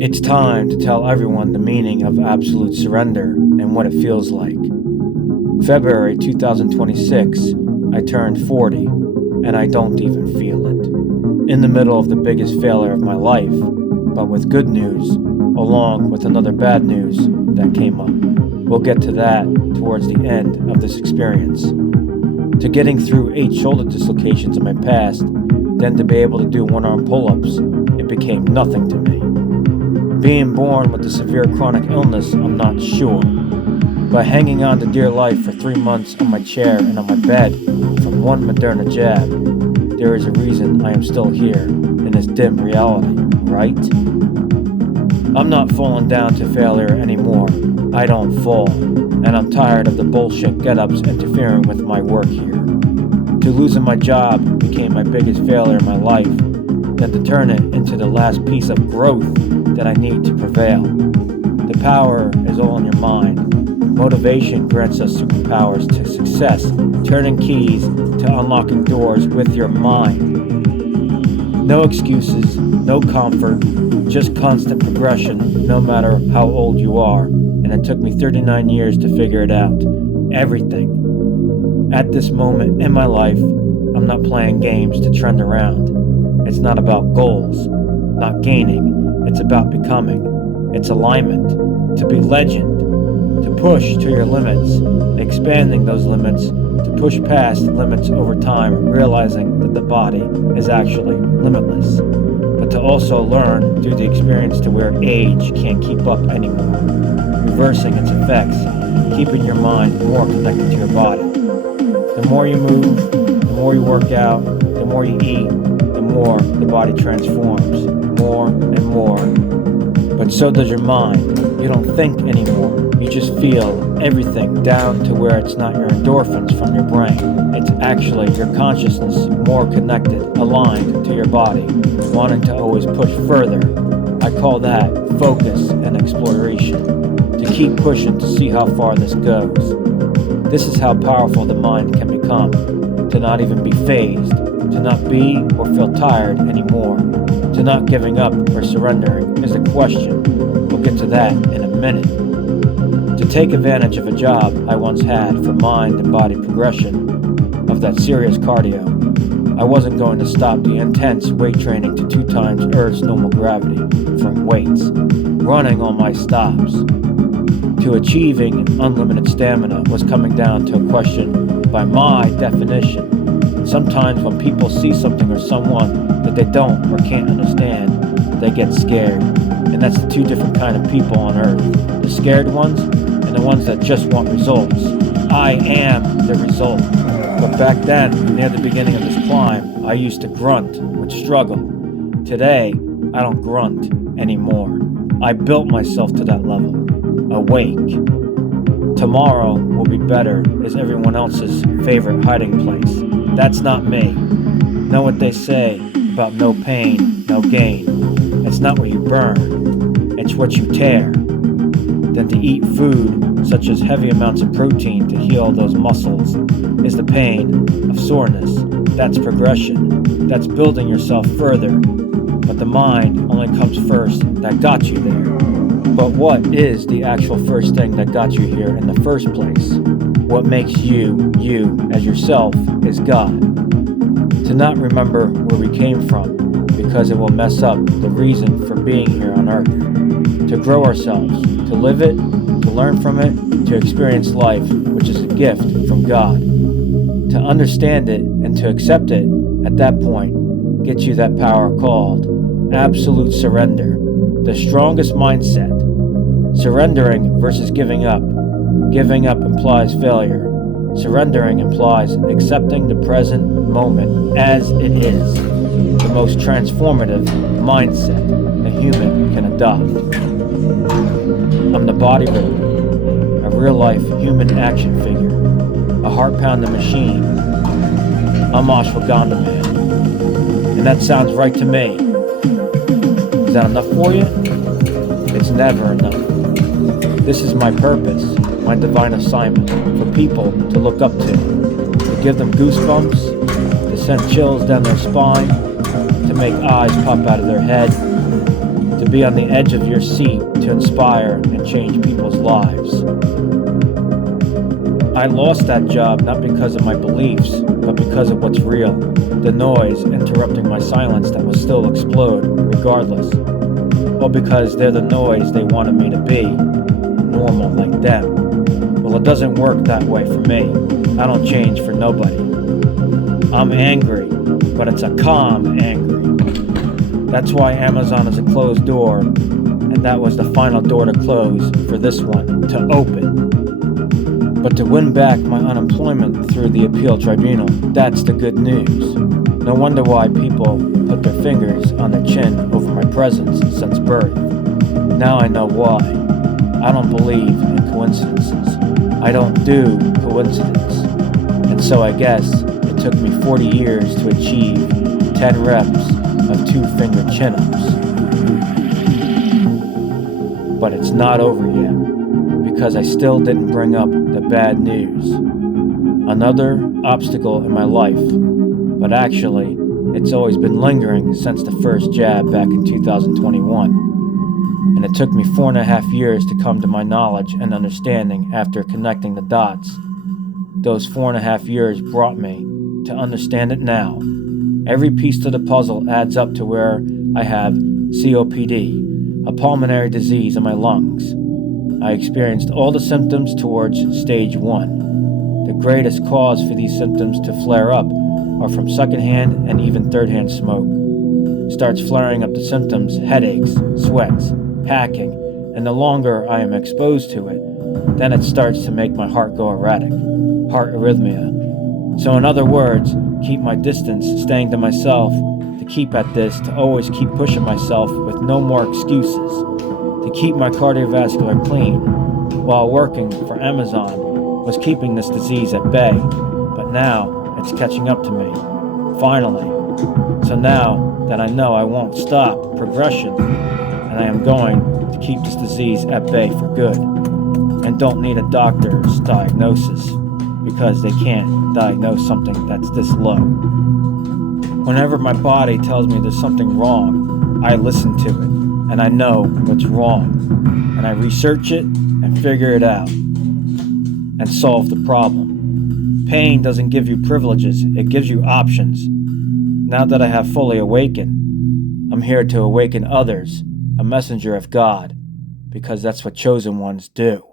It's time to tell everyone the meaning of absolute surrender and what it feels like. February 2026, I turned 40, and I don't even feel it. In the middle of the biggest failure of my life, but with good news, along with another bad news that came up. We'll get to that towards the end of this experience. To getting through 8 shoulder dislocations in my past, then to be able to do one-arm pull-ups, it became nothing to me. Being born with a severe chronic illness, I'm not sure. By hanging on to dear life for 3 months on my chair and on my bed from one Moderna jab, there is a reason I am still here in this dim reality, right? I'm not falling down to failure anymore. I don't fall, and I'm tired of the bullshit get-ups interfering with my work here. To losing my job became my biggest failure in my life, then to turn it into the last piece of growth that I need to prevail. The power is all in your mind. Motivation grants us superpowers to success, turning keys to unlocking doors with your mind. No excuses, no comfort, just constant progression no matter how old you are, and it took me 39 years to figure it out. Everything. At this moment in my life, I'm not playing games to trend around. It's not about goals, not gaining. It's about becoming. It's alignment, to be legend, to push to your limits, expanding those limits, to push past limits over time, realizing that the body is actually limitless, but to also learn through the experience to where age can't keep up anymore, reversing its effects, keeping your mind more connected to your body. The more you move, the more you work out, the more you eat, the more the body transforms, more and more. But so does your mind. You don't think anymore. You just feel everything down to where it's not your endorphins from your brain. It's actually your consciousness more connected, aligned to your body, wanting to always push further. I call that focus and exploration. To keep pushing to see how far this goes. This is how powerful the mind can become. To not even be phased. To not be or feel tired anymore. To not giving up or surrendering is a question. We'll get to that in a minute. To take advantage of a job I once had for mind and body progression, of that serious cardio, I wasn't going to stop the intense weight training to 2 times Earth's normal gravity from weights, running on my stops. To achieving unlimited stamina was coming down to a question by my definition. Sometimes when people see something or someone that they don't or can't understand, they get scared. And that's the 2 different kind of people on Earth. The scared ones and the ones that just want results. I am the result. But back then, near the beginning of this climb, I used to grunt with struggle. Today, I don't grunt anymore. I built myself to that level. Awake. Tomorrow will be better is everyone else's favorite hiding place. That's not me. Know what they say about no pain, no gain. It's not what you burn, it's what you tear. Then to eat food such as heavy amounts of protein to heal those muscles is the pain of soreness. That's progression. That's building yourself further. But the mind only comes first that got you there. But what is the actual first thing that got you here in the first place? What makes you, you as yourself, is God. To not remember where we came from, because it will mess up the reason for being here on earth. To grow ourselves, to live it, to learn from it, to experience life, which is a gift from God. To understand it and to accept it at that point gets you that power called absolute surrender, the strongest mindset. Surrendering versus giving up. Giving up implies failure. Surrendering implies accepting the present moment as it is. The most transformative mindset a human can adopt. I'm the bodybuilder, a real-life human action figure, a heart-pounding machine. I'm Ashwagandha Man, and that sounds right to me. Is that enough for you? It's never enough. This is my purpose, my divine assignment for people to look up to give them goosebumps, to send chills down their spine, to make eyes pop out of their head, to be on the edge of your seat to inspire and change people's lives. I lost that job not because of my beliefs, but because of what's real, the noise interrupting my silence that will still explode regardless. Or because they're the noise they wanted me to be, normal like them. Well, it doesn't work that way for me. I don't change for nobody. I'm angry, but it's a calm angry. That's why Amazon is a closed door, and that was the final door to close for this one to open. But to win back my unemployment through the appeal tribunal, that's the good news. No wonder why people put their fingers on their chin over my presence since birth. Now I know why. I don't believe in coincidences. I don't do coincidence. And so I guess it took me 40 years to achieve 10 reps of 2-finger chin-ups. But it's not over yet, because I still didn't bring up the bad news. Another obstacle in my life, but actually, it's always been lingering since the first jab back in 2021. And it took me 4.5 years to come to my knowledge and understanding after connecting the dots. Those 4.5 years brought me to understand it now. Every piece to the puzzle adds up to where I have COPD, a pulmonary disease in my lungs. I experienced all the symptoms towards stage 1. The greatest cause for these symptoms to flare up are from secondhand and even third-hand smoke. Starts flaring up the symptoms, headaches, sweats, hacking, and the longer I am exposed to it, then it starts to make my heart go erratic, heart arrhythmia. So in other words, keep my distance, staying to myself, to keep at this, to always keep pushing myself with no more excuses, to keep my cardiovascular clean, while working for Amazon was keeping this disease at bay, but now it's catching up to me, finally. So now that I know I won't stop progression, and I am going to keep this disease at bay for good, and don't need a doctor's diagnosis, because they can't diagnose something that's this low. Whenever my body tells me there's something wrong, I listen to it, and I know what's wrong, and I research it and figure it out, and solve the problem. Pain doesn't give you privileges, it gives you options. Now that I have fully awakened, I'm here to awaken others, a messenger of God, because that's what chosen ones do.